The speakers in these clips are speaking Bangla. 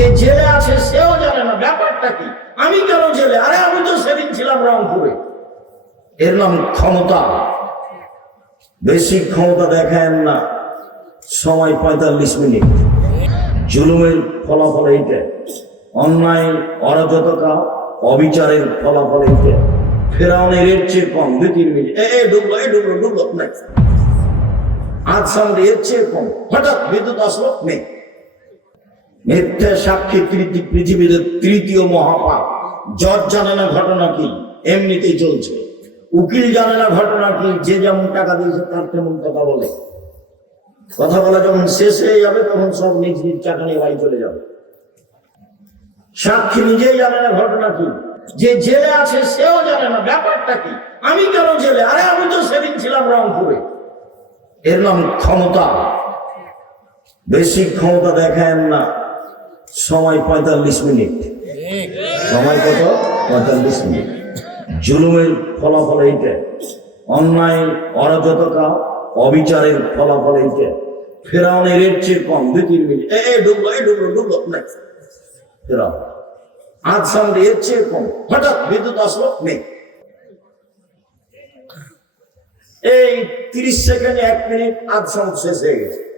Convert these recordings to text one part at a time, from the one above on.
যে জেলে আছে সেও জানে না, ব্যাপারটা কি? আমি কেন জেলে? আরে আমি তো সেদিন ছিলাম রংপুরে। এর নাম ক্ষমতা। বেশি ক্ষমতা দেখায় না। সময় পঁয়তাল্লিশ মিনিট। জুলুমের ফলাফল এইটা। অন্যায় অরাজকতা, অবিচারের ফলাফল এইটা। ফেরাউনের এর চেয়ে কম, দুই, তিন মিনিট। এ ডুবলো এ ডুবলো ডুবলো নেই আজ সামনে এর চেয়ে কম। হঠাৎ বিদ্যুৎ আসলো, নেই। মিথ্যা সাক্ষী পৃথিবীর তৃতীয় মহাপাপ। জজ জানে না ঘটনা কি? এমনিতেই চলছে। উকিল জানে না ঘটনা কি? যে যেমন টাকা দিয়েছে, তার তেমন কথা বলে। কথা বলা যখন শেষ হয়ে যাবে, তখন সব নিজ নিজ টাকা নিয়ে বাড়ি চলে যাবে। সাক্ষী নিজেই জানে না ঘটনা কি? যে জেলে আছে, সেও জানে না ব্যাপারটা কি? আমি কেন জেলে? আরে আমি তো সেদিন ছিলাম রংপুরে। এর নাম ক্ষমতা। বেশি ক্ষমতা দেখায় না। সময় পঁয়তাল্লিশ মিনিট। সময় কত? পঁয়তাল্লিশ মিনিট। জুলুমের ফলাফল এইটা। অন্যায় অরাজকতা, অবিচারের ফলাফল এইটা। ফেরাউনের এর চেয়ে কম, দুই, তিন মিনিট। এ ডুবলো এ ডুবলো ডুবলো নেই ফেরাউন। আজ সামনে এর চেয়ে কম। হঠাৎ বিদ্যুৎ আসলো? নেই। এই তিরিশ সেকেন্ড এক মিনিট আজ সামনে শেষ হয়ে গেছে।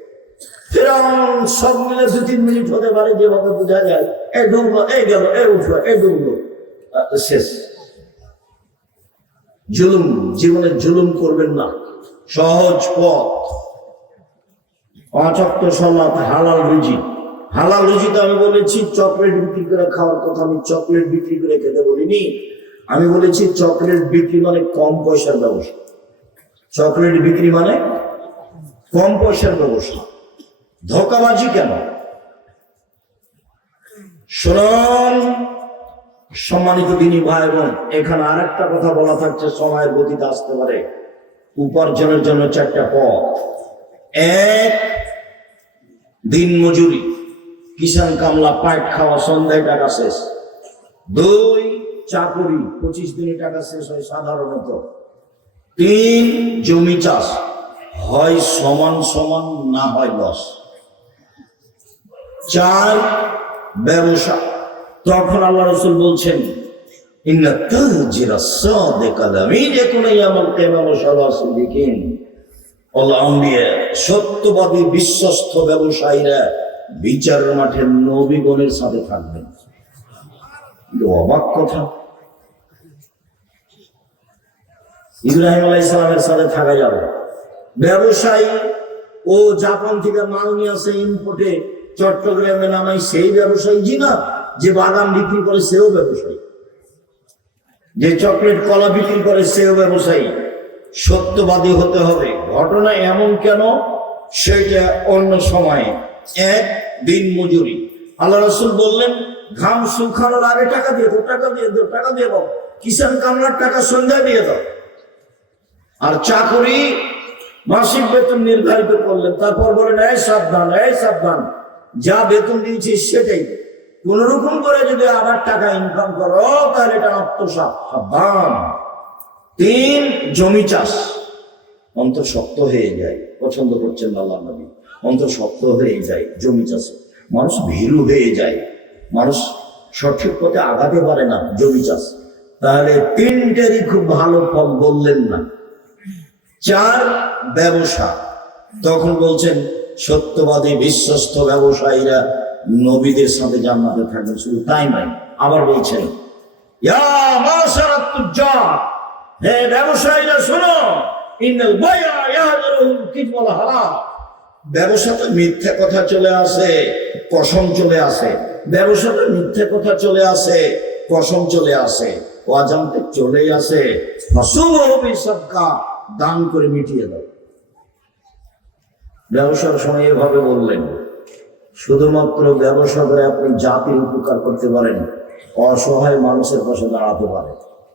সব মিলে দু তিন মিনিট হতে পারে, যেভাবে বোঝা যায়। এই ডুবলো এই গেল এই উঠল এই ডুবলো শেষ। জুলুম, জীবনে জুলুম করবেন না। সহজ পথ। পাঁচক্ত সলাত হালাল রুজি। হালাল রুজি তো আমি বলেছি, চকলেট বিক্রি করে খাওয়ার কথা আমি চকলেট বিক্রি করে খেতে বলিনি। আমি বলেছি, চকলেট বিক্রি মানে কম পয়সার ব্যবসা। চকলেট বিক্রি মানে কম পয়সার ব্যবসা। ধোকাবাজি কেন? শুনুন, সম্মানিত দিনী ভাই বোন এখানে আরেকটা কথা বলা থাকছে, সময়ের গতিতে আসতে পারে। উপার্জনের জন্য চারটা পথ। এক, দিন মজুরি কিষান কামলা পাইট খাওয়া, সন্ধ্যায় টাকা শেষ। দুই, চাকুরি, পঁচিশ দিনে টাকা শেষ হয় সাধারণত। তিন, জমি চাষ হয় সমান সমান, না হয় লস। চার ব্যবসা। তখন আল্লাহ রসুল বলছেন সত্যবাদী, বিশ্বস্ত ব্যবসায়ীরা বিচার মাঠে নবীগণের সাথে থাকবেন। অবাক কথা, ইব্রাহিম আলাই সাথে থাকা যাবে ব্যবসায়ী ও জাপান থেকে মাল নিয়ে আসে ইম্পোর্টে চট্টগ্রামে নামাই সেই ব্যবসায়ী জি না যে বাদাম বিক্রি করে সেও ব্যবসায়ী। যে চকলেট কলা বিক্রি করে সেও ব্যবসায়ী। সত্যবাদী হতে হবে। ঘটনা এমন কেন? সেটা অন্য সময়ে। এক, দিন মজুরি। আল্লাহ রসুল বললেন, ঘাম শুকানোর আগে টাকা দিয়ে দাও, টাকা দিয়ে দাও, টাকা দিয়ে দাও। কিষান কামলার টাকা সন্ধ্যা দিয়ে দাও। আর চাকরি মাসিক বেতন নির্ধারিত করলেন। তারপর বলেন, এই সাবধান এই সাবধান। যা বেতন দিয়েছিস সেটাই। কোন রকম করে যদি আবার টাকা ইনকাম করো, তাহলে এটা আত্মসাত সাবধান। তিন, জমি চাষ। অন্তর শক্ত হয়ে যায়। পছন্দ করছেন আল্লাহ নবী। অন্তর শক্ত হয়ে যায় জমি চাষে। মানুষ ভীরু হয়ে যায়। মানুষ সঠিক পথে আগাতে পারে না জমি চাষ। তাহলে তিনটেরই খুব ভালো ফল বললেন না। চার, ব্যবসা। তখন বলছেন সত্যবাদী, বিশ্বস্ত ব্যবসায়ীরা নবীদের সাথে জান্নাতে থাকবেন শুধু তাই নয়, আবার বলছেন ব্যবসাতে মিথ্যা কথা চলে আসে চলে আসে। ব্যবসাতে মিথ্যা কথা চলে আসে চলে আসে। আসে। দান করে মিটিয়ে দাও। ব্যবসার সময় এভাবে বললেন, শুধুমাত্র ব্যবসা করে আপনি জাতির উপকার করতে পারেন, অসহায় মানুষের পাশে দাঁড়াতে পারেন।